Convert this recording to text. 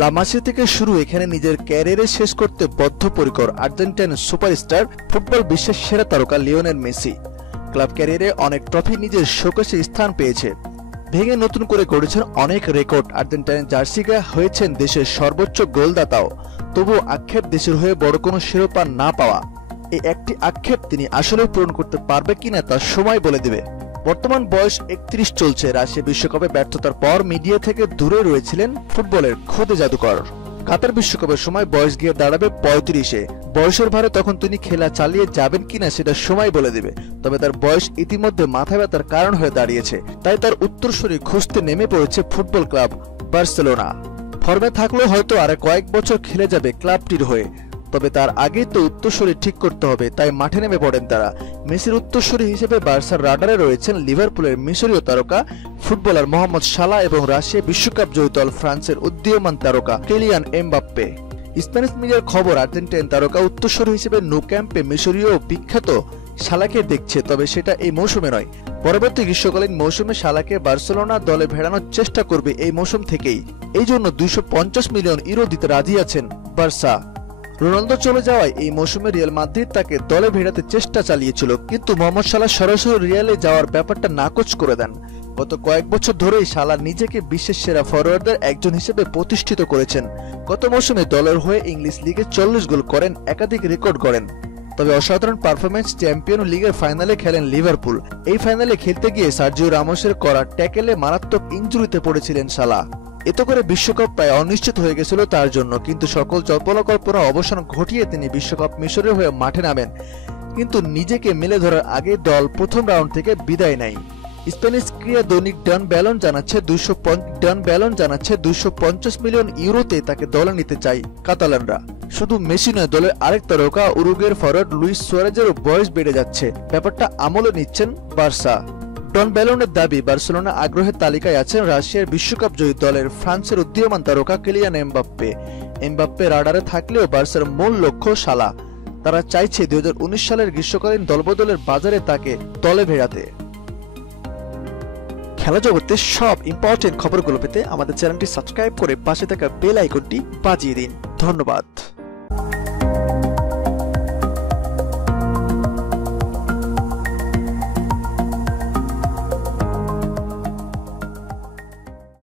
লামাসি থেকে শুরু এখানে নিজের ক্যারিয়ারে শেষ করতে বদ্ধপরিকর আর্জেন্টাইন সুপারস্টার, ফুটবল বিশ্বের সেরা তারকা লিওনেল মেসি ক্লাব ক্যারিয়ারে অনেক ট্রফি নিজের শোকেসে স্থান পেয়েছে। ভেঙে নতুন করে গড়েছেন অনেক রেকর্ড। আর্জেন্টাইন জার্সি গায়ে হয়েছেন দেশের সর্বোচ্চ গোলদাতাও। তবুও আক্ষেপ দেশের হয়ে বড় কোনো শিরোপা না পাওয়া। এই একটি আক্ষেপ তিনি আসলে পূরণ করতে পারবে কিনা তা সময় বলে দেবে। বর্তমান বয়স 31 চলছে। রাশিয়া বিশ্বকাপে ব্যর্থতার পর মিডিয়া থেকে দূরে রয়েছিলেন ফুটবলের খোদে জাদুকর। কাতার বিশ্বকাপের সময় বয়স গিয়ে দাঁড়াবে 35-এ। বয়সের ভারে তখন তিনি খেলা চালিয়ে যাবেন কিনা সেটা সময় বলে দেবে। তবে তার বয়স ইতিমধ্যে মাথা ব্যথার কারণ হয়ে দাঁড়িয়েছে। তাই তার উত্তরসূরি খুঁজতে নেমে পড়েছে ফুটবল ক্লাব বার্সেলোনা। ফর্মে থাকলেও হয়তো আর কয়েক বছর খেলে যাবে ক্লাবটির হয়ে। তবে তার আগেই তো উত্তরসূরি ঠিক করতে হবে, তাই মাঠে নেমে পড়েন তারা। মেসির উত্তরসূরি হিসেবে বার্সার রাডারে রয়েছেন লিভারপুলের মিশরীয় তারকা ফুটবলার মোহাম্মদ সালা এবং রাশিয়া বিশ্বকাপ জয়ী দল ফ্রান্সের উদীয়মান তারকা কিলিয়ান এমবাপ্পে। স্প্যানিশ মিডিয়ার খবর, আর্জেন্টাইন তারকা উত্তরসূরি হিসেবে নো ক্যাম্পে মিশরীয় বিখ্যাত সালাকে দেখছে, তবে সেটা এই মৌসুমে নয়। পরবর্তী গ্রীষ্মকালীন মৌসুমে সালাকে বার্সেলোনা দলে ভেড়ানোর চেষ্টা করবে এই মৌসুম থেকেই। এই জন্য 250 মিলিয়ন ইউরো দিতে রাজি আছেন বার্সা। রোনালদো চলে যাওয়ায় এই মৌসুমে রিয়াল মাদ্রিদ তাকে দলে ভেড়াতে চেষ্টা চালিয়েছিল, কিন্তু মোহাম্মদ সালাহ সরাসরি রিয়ালে যাওয়ার ব্যাপারটা নাকচ করে দেন। গত কয়েক বছর ধরেই সালাহ নিজেকে বিশ্বের সেরা ফরোয়ার্ডদের একজন হিসেবে প্রতিষ্ঠিত করেছেন। গত মৌসুমে দলের হয়ে ইংলিশ লিগে 40 গোল করেন, একাধিক রেকর্ড গড়েন। তবে অসাধারণ পারফরম্যান্স চ্যাম্পিয়ন লিগের ফাইনালে খেলেন লিভারপুল। এই ফাইনালে খেলতে গিয়ে সার্জিও রামোসের করা ট্যাকেলে মারাত্মক ইনজুরিতে পড়েছিলেন সালাহ। এতে করে বিশ্বকাপ প্রায় অনিশ্চিত হয়ে গেছিল তার জন্য, কিন্তু সকল জল্পনা অবসান ঘটিয়ে তিনি বিশ্বকাপ মিশরের হয়ে মাঠে নামেন। কিন্তু নিজেকে মেলে ধরার আগে দল প্রথম রাউন্ড থেকে বিদায় নেয়। স্প্যানিশ ক্রীড়া দৈনিক ডন ব্যালন জানাচ্ছে 250 মিলিয়ন ইউরোতে তাকে দলে নিতে চায় কাতালানরা। শুধু মেসি নয়, দলের আরেক তারকা উরুগুয়ের ফরওয়ার্ড লুইস সুয়ারেজেরও বয়স বেড়ে যাচ্ছে। ব্যাপারটা আমলে নিচ্ছেন বার্সা। ডন ব্যালনের দাবি, বার্সেলোনা আগ্রহের তালিকায় আছেন রাশিয়ার বিশ্বকাপ জয়ী দলের ফ্রান্সের উদীয়মান তারকা কিলিয়ান এমবাপ্পে রাডারে থাকলেও বার্সার মূল লক্ষ্য সালা। তারা চাইছে 2019 সালের গ্রীষ্মকালীন দলবদলের বাজারে তাকে দলে ভেড়াতে। খেলা জগতের সব ইম্পর্টেন্ট খবরগুলো পেতে আমাদের চ্যানেলটি সাবস্ক্রাইব করে পাশে থাকা বেল আইকনটি বাজিয়ে দিন। ধন্যবাদ।